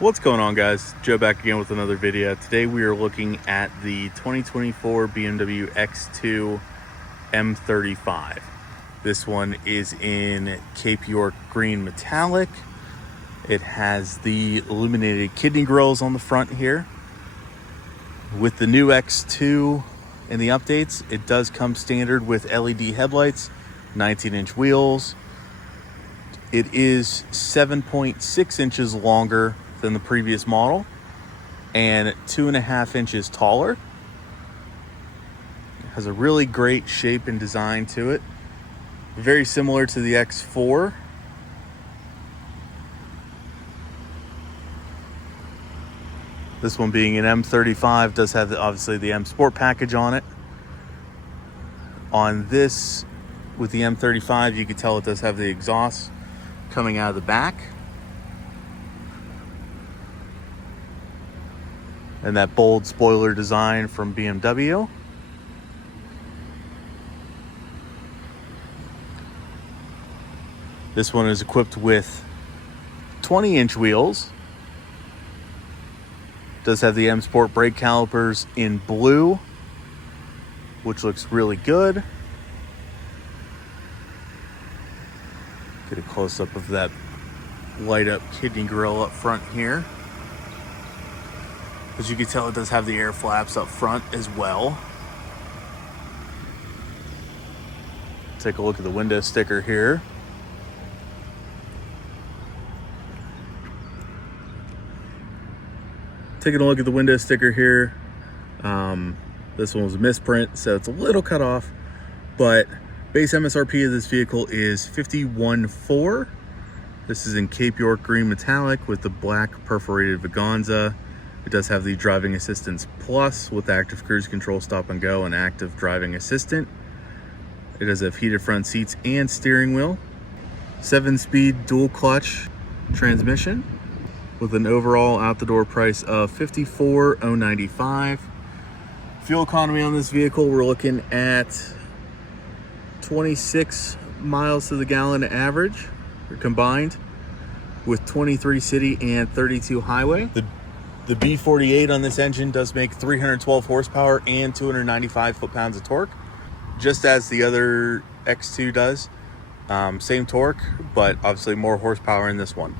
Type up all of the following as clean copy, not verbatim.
What's going on, guys? Joe back again with another video. Today we are looking at the 2024 BMW X2 M35. This one is in Cape York green metallic. It has the illuminated kidney grills on the front here. With the new X2 and the updates, it does come standard with LED headlights, 19-inch wheels. It is 7.6 inches longer than the previous model and 2.5 inches taller. It has a really great shape and design to it, very similar to the X4. This one being an M35 does have obviously the M Sport package on it. On this, with the M35, you can tell it does have the exhaust coming out of the back. And that bold spoiler design from BMW. This one is equipped with 20-inch wheels. Does have the M Sport brake calipers in blue, which looks really good. Get a close-up of that light-up kidney grill up front here. As you can tell, it does have the air flaps up front as well. Take a look at the window sticker here. Taking a look at the window sticker here. This one was a misprint, so it's a little cut off, but base MSRP of this vehicle is $51,400. This is in Cape York green metallic with the black perforated Vaganza. It does have the driving assistance plus with active cruise control, stop and go, and active driving assistant. It does have heated front seats and steering wheel. 7-speed dual clutch transmission with an overall out the door price of $54,095. Fuel economy on this vehicle, we're looking at 26 miles to the gallon average combined with 23 city and 32 highway. The B48 on this engine does make 312 horsepower and 295 foot-pounds of torque, just as the other X2 does. Same torque, but obviously more horsepower in this one.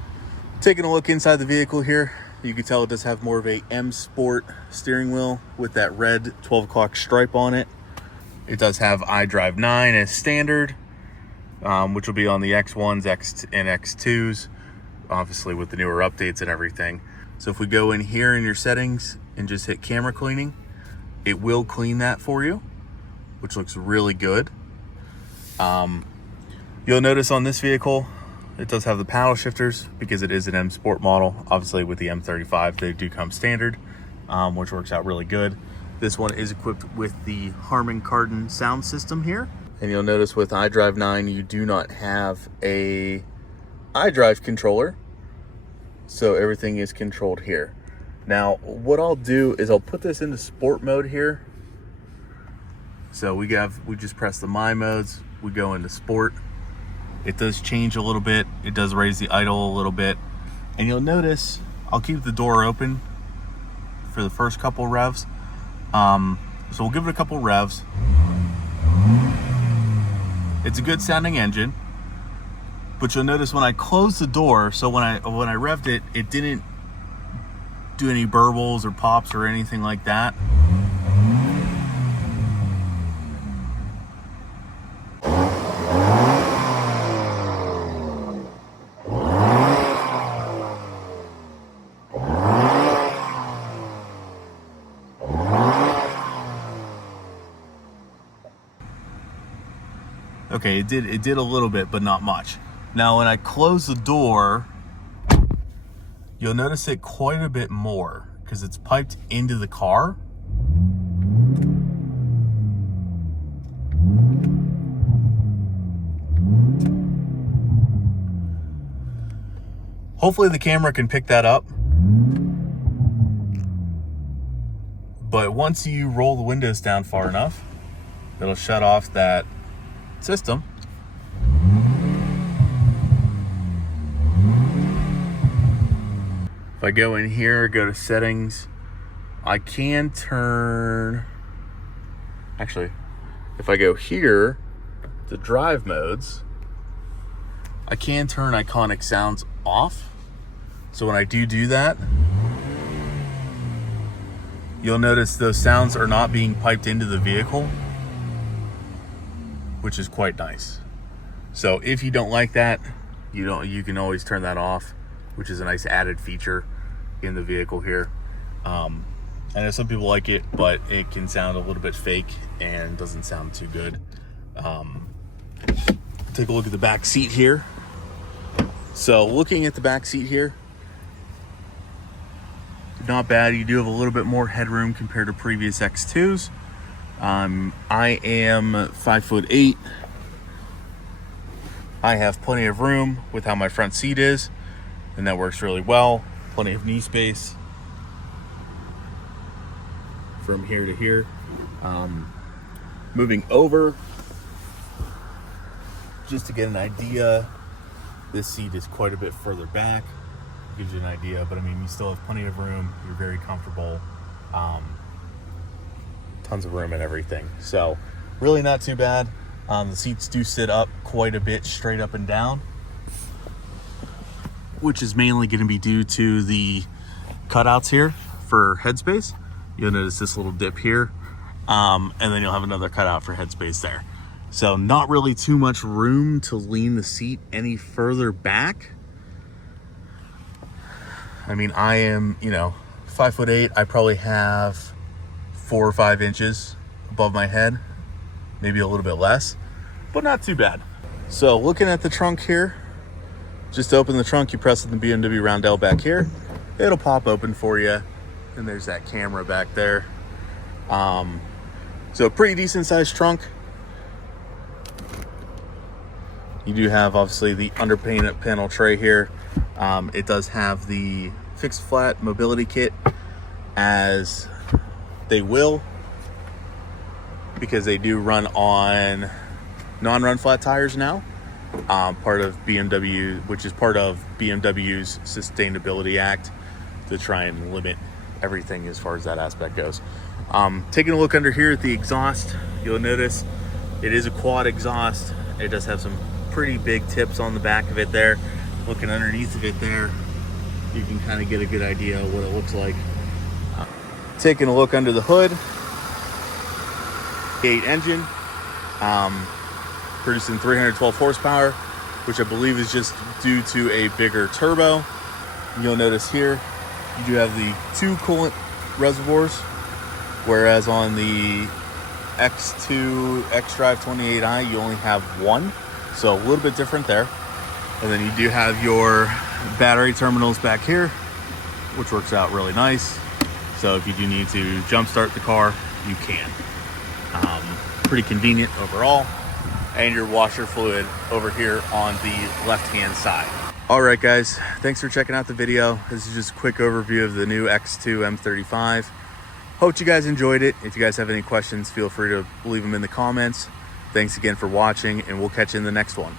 Taking a look inside the vehicle here, you can tell it does have more of a M Sport steering wheel with that red 12 o'clock stripe on it. It does have iDrive 9 as standard, which will be on the X1s and X2s, obviously with the newer updates and everything. So if we go in here in your settings and just hit camera cleaning, it will clean that for you, which looks really good. You'll notice on this vehicle, it does have the paddle shifters because it is an M Sport model. Obviously with the M35, they do come standard, which works out really good. This one is equipped with the Harman Kardon sound system here. And you'll notice with iDrive 9, you do not have a iDrive controller. So everything is controlled here. Now, what I'll do is I'll put this into sport mode here. So we just press the My modes, we go into sport. It does change a little bit. It does raise the idle a little bit. And you'll notice, I'll keep the door open for the first couple revs. So we'll give it a couple revs. It's a good sounding engine. But you'll notice when I close the door, so when I revved it, it didn't do any burbles or pops or anything like that. Okay, it did a little bit, but not much. Now, when I close the door, you'll notice it quite a bit more because it's piped into the car. Hopefully the camera can pick that up. But once you roll the windows down far enough, it'll shut off that system. If I go in here, go to settings, I can turn, actually, if I go here, the drive modes, I can turn iconic sounds off. So when I do that, you'll notice those sounds are not being piped into the vehicle, which is quite nice. So if you don't like that, you can always turn that off, which is a nice added feature in the vehicle here. I know some people like it, but it can sound a little bit fake and doesn't sound too good. Take a look at the back seat here. So looking at the back seat here, not bad. You do have a little bit more headroom compared to previous X2s. I am 5'8". I have plenty of room with how my front seat is, and that works really well. Plenty of knee space from here to here. Moving over, just to get an idea, this seat is quite a bit further back. Gives you an idea, but I mean, you still have plenty of room. You're very comfortable. Tons of room and everything. So really not too bad. The seats do sit up quite a bit straight up and down, which is mainly going to be due to the cutouts here for headspace. You'll notice this little dip here, and then you'll have another cutout for headspace there. So not really too much room to lean the seat any further back. I mean, I am, 5'8". I probably have 4 or 5 inches above my head, maybe a little bit less, but not too bad. So looking at the trunk here, just open the trunk, you press the BMW roundel back here, it'll pop open for you, and there's that camera back there. So pretty decent sized trunk. You do have obviously the underpainted panel tray here. It does have the fixed flat mobility kit, as they will, because they do run on non-run flat tires now. Part of BMW, which is part of BMW's Sustainability Act, to try and limit everything as far as that aspect goes. Taking a look under here at the exhaust, you'll notice it is a quad exhaust. It does have some pretty big tips on the back of it there. Looking underneath of it there, you can kind of get a good idea of what it looks like. Taking a look under the hood, 8 engine, producing 312 horsepower, which I believe is just due to a bigger turbo. You'll notice here, you do have the 2 coolant reservoirs, whereas on the X2 xDrive 28i, you only have 1. So a little bit different there. And then you do have your battery terminals back here, which works out really nice. So if you do need to jump start the car, you can. Pretty convenient overall. And your washer fluid over here on the left-hand side. All right, guys, thanks for checking out the video. This is just a quick overview of the new X2 M35. Hope you guys enjoyed it. If you guys have any questions, feel free to leave them in the comments. Thanks again for watching, and we'll catch you in the next one.